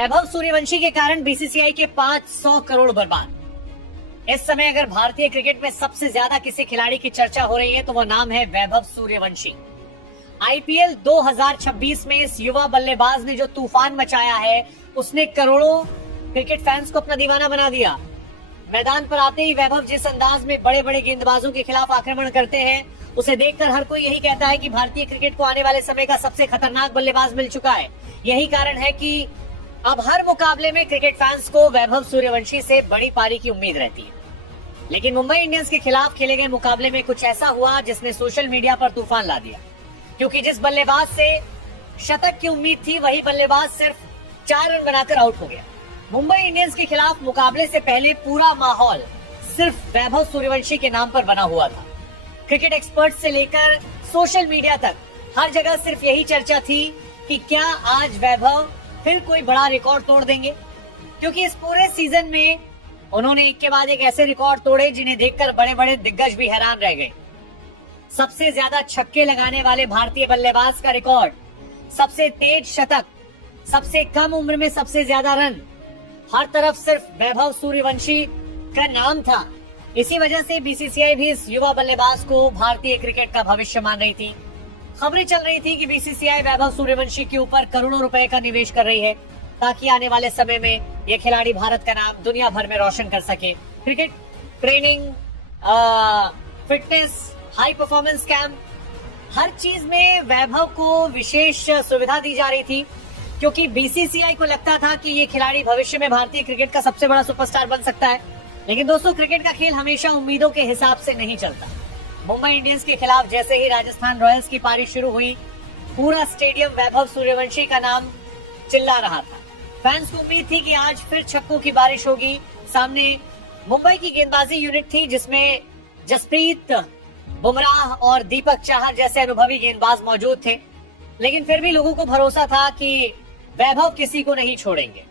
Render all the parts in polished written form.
वैभव सूर्यवंशी के कारण बीसीसीआई के 500 करोड़ बर्बाद। इस समय अगर भारतीय क्रिकेट में सबसे ज्यादा किसी खिलाड़ी की चर्चा हो रही है तो वो नाम है वैभव सूर्यवंशी। आईपीएल 2026 में इस युवा बल्लेबाज ने जो तूफान मचाया है उसने करोड़ों क्रिकेट फैंस को अपना दीवाना बना दिया। मैदान पर आते ही वैभव जिस अंदाज में बड़े बड़े गेंदबाजों के खिलाफ आक्रमण करते हैं उसे देखकर हर कोई यही कहता है कि भारतीय क्रिकेट को आने वाले समय का सबसे खतरनाक बल्लेबाज मिल चुका है। यही कारण है कि अब हर मुकाबले में क्रिकेट फैंस को वैभव सूर्यवंशी से बड़ी पारी की उम्मीद रहती है। लेकिन मुंबई इंडियंस के खिलाफ खेले गए मुकाबले में कुछ ऐसा हुआ जिसने सोशल मीडिया पर तूफान ला दिया, क्योंकि जिस बल्लेबाज से शतक की उम्मीद थी वही बल्लेबाज सिर्फ 4 रन बनाकर आउट हो गया। मुंबई इंडियंस के खिलाफ मुकाबले से पहले पूरा माहौल सिर्फ वैभव सूर्यवंशी के नाम पर बना हुआ था। क्रिकेट एक्सपर्ट से लेकर सोशल मीडिया तक हर जगह सिर्फ यही चर्चा थी कि क्या आज वैभव फिर कोई बड़ा रिकॉर्ड तोड़ देंगे, क्योंकि इस पूरे सीजन में उन्होंने एक के बाद एक ऐसे रिकॉर्ड तोड़े जिन्हें देखकर बड़े बड़े दिग्गज भी हैरान रह गए। सबसे ज्यादा छक्के लगाने वाले भारतीय बल्लेबाज का रिकॉर्ड, सबसे तेज शतक, सबसे कम उम्र में सबसे ज्यादा रन, हर तरफ सिर्फ वैभव सूर्यवंशी का नाम था। इसी वजह से बीसीसीआई भी इस युवा बल्लेबाज को भारतीय क्रिकेट का भविष्य मान रही थी। खबरें चल रही थी कि बीसीसीआई वैभव सूर्यवंशी के ऊपर करोड़ों रुपए का निवेश कर रही है ताकि आने वाले समय में ये खिलाड़ी भारत का नाम दुनिया भर में रोशन कर सके। Cricket training, fitness, high performance camp, हर चीज में वैभव को विशेष सुविधा दी जा रही थी, क्योंकि बीसीसीआई को लगता था कि ये खिलाड़ी भविष्य में भारतीय क्रिकेट का सबसे बड़ा सुपरस्टार बन सकता है। लेकिन दोस्तों, क्रिकेट का खेल हमेशा उम्मीदों के हिसाब से नहीं चलता। मुंबई इंडियंस के खिलाफ जैसे ही राजस्थान रॉयल्स की पारी शुरू हुई, पूरा स्टेडियम वैभव सूर्यवंशी का नाम चिल्ला रहा था। फैंस को उम्मीद थी कि आज फिर छक्कों की बारिश होगी। सामने मुंबई की गेंदबाजी यूनिट थी जिसमें जसप्रीत बुमराह और दीपक चाहर जैसे अनुभवी गेंदबाज मौजूद थे। लेकिन फिर भी लोगों को भरोसा था कि वैभव किसी को नहीं छोड़ेंगे।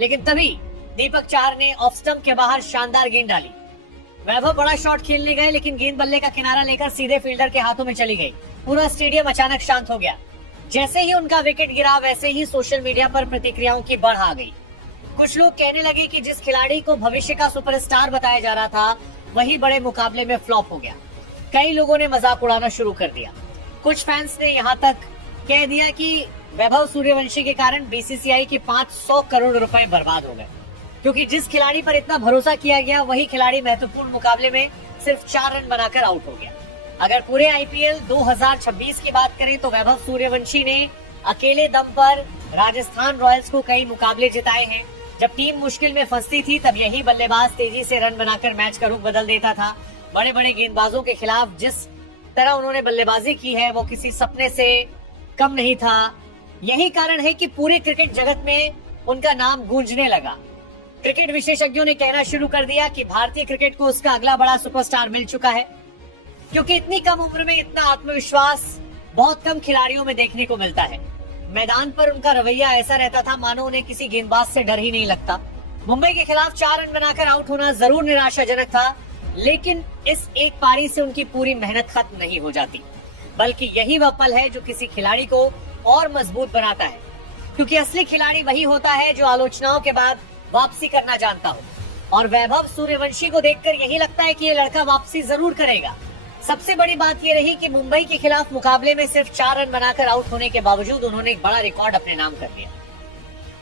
लेकिन तभी दीपक चाहर ने ऑफ स्टंप के बाहर शानदार गेंद डाली। वैभव बड़ा शॉट खेलने गए लेकिन गेंद बल्ले का किनारा लेकर सीधे फील्डर के हाथों में चली गई। पूरा स्टेडियम अचानक शांत हो गया। जैसे ही उनका विकेट गिरा वैसे ही सोशल मीडिया पर प्रतिक्रियाओं की बाढ़ आ गई। कुछ लोग कहने लगे कि जिस खिलाड़ी को भविष्य का सुपरस्टार बताया जा रहा था वही बड़े मुकाबले में फ्लॉप हो गया। कई लोगों ने मजाक उड़ाना शुरू कर दिया। कुछ फैंस ने यहाँ तक कह दिया कि वैभव सूर्यवंशी के कारण बीसीसीआई के 500 करोड़ रुपए बर्बाद हो गए, क्योंकि जिस खिलाड़ी पर इतना भरोसा किया गया वही खिलाड़ी महत्वपूर्ण मुकाबले में सिर्फ 4 रन बनाकर आउट हो गया। अगर पूरे आईपीएल 2026 की बात करें तो वैभव सूर्यवंशी ने अकेले दम पर राजस्थान रॉयल्स को कई मुकाबले जिताए हैं। जब टीम मुश्किल में फंसती थी तब यही बल्लेबाज तेजी से रन बनाकर मैच का रुख बदल देता था। बड़े बड़े गेंदबाजों के खिलाफ जिस तरह उन्होंने बल्लेबाजी की है वो किसी सपने से कम नहीं था। यही कारण है कि पूरे क्रिकेट जगत में उनका नाम गूंजने लगा। क्रिकेट विशेषज्ञों ने कहना शुरू कर दिया कि भारतीय क्रिकेट को उसका अगला बड़ा सुपरस्टार मिल चुका है, क्योंकि इतनी कम उम्र में इतना आत्मविश्वास बहुत कम खिलाड़ियों में देखने को मिलता है। मैदान पर उनका रवैया ऐसा रहता था मानो उन्हें किसी गेंदबाज से डर ही नहीं लगता। मुंबई के खिलाफ 4 रन बनाकर आउट होना जरूर निराशाजनक था, लेकिन इस एक पारी से उनकी पूरी मेहनत खत्म नहीं हो जाती, बल्कि यही वह पल है जो किसी खिलाड़ी को और मजबूत बनाता है, क्योंकि असली खिलाड़ी वही होता है जो आलोचनाओं के बाद वापसी करना जानता हो। और वैभव सूर्यवंशी को देखकर यही लगता है कि ये लड़का वापसी जरूर करेगा। सबसे बड़ी बात ये रही कि मुंबई के खिलाफ मुकाबले में सिर्फ 4 रन बनाकर आउट होने के बावजूद उन्होंने एक बड़ा रिकॉर्ड अपने नाम कर लिया।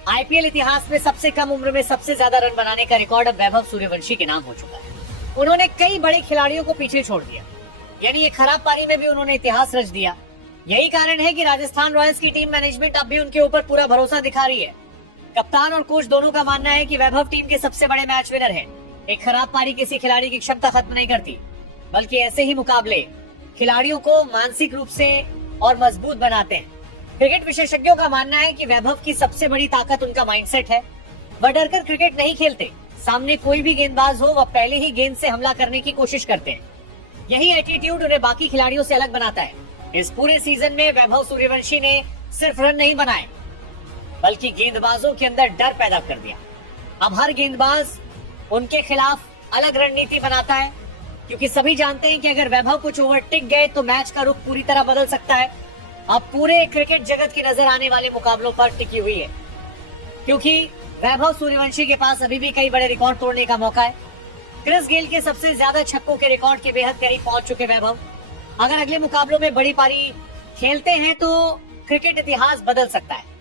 आईपीएल इतिहास में सबसे कम उम्र में सबसे ज्यादा रन बनाने का रिकॉर्ड अब वैभव सूर्यवंशी के नाम हो चुका है। उन्होंने कई बड़े खिलाड़ियों को पीछे छोड़ दिया, यानी ये खराब पारी में भी उन्होंने इतिहास रच दिया। यही कारण है कि राजस्थान रॉयल्स की टीम मैनेजमेंट अब भी उनके ऊपर पूरा भरोसा दिखा रही है। कप्तान और कोच दोनों का मानना है कि वैभव टीम के सबसे बड़े मैच विनर है। एक खराब पारी किसी खिलाड़ी की क्षमता खत्म नहीं करती, बल्कि ऐसे ही मुकाबले खिलाड़ियों को मानसिक रूप से और मजबूत बनाते हैं। क्रिकेट विशेषज्ञों का मानना है कि वैभव की सबसे बड़ी ताकत उनका माइंडसेट है। वह डरकर क्रिकेट नहीं खेलते। सामने कोई भी गेंदबाज हो वह पहले ही गेंद से हमला करने की कोशिश करते हैं। यही एटीट्यूड उन्हें बाकी खिलाड़ियों से अलग बनाता है। इस पूरे सीजन में वैभव सूर्यवंशी ने सिर्फ रन नहीं बनाए, बल्कि गेंदबाजों के अंदर डर पैदा कर दिया। अब हर गेंदबाज उनके खिलाफ अलग रणनीति बनाता है, क्योंकि सभी जानते हैं कि अगर वैभव कुछ ओवर टिक गए तो मैच का रुख पूरी तरह बदल सकता है। अब पूरे क्रिकेट जगत की नजर आने वाले मुकाबलों पर टिकी हुई है। क्योंकि वैभव सूर्यवंशी के पास अभी भी कई बड़े रिकॉर्ड तोड़ने का मौका है। क्रिस गेल के सबसे ज्यादा छक्कों के रिकॉर्ड के बेहद करीब पहुंच चुके वैभव। अगर अगले मुकाबलों में बड़ी पारी खेलते हैं तो क्रिकेट इतिहास बदल सकता है।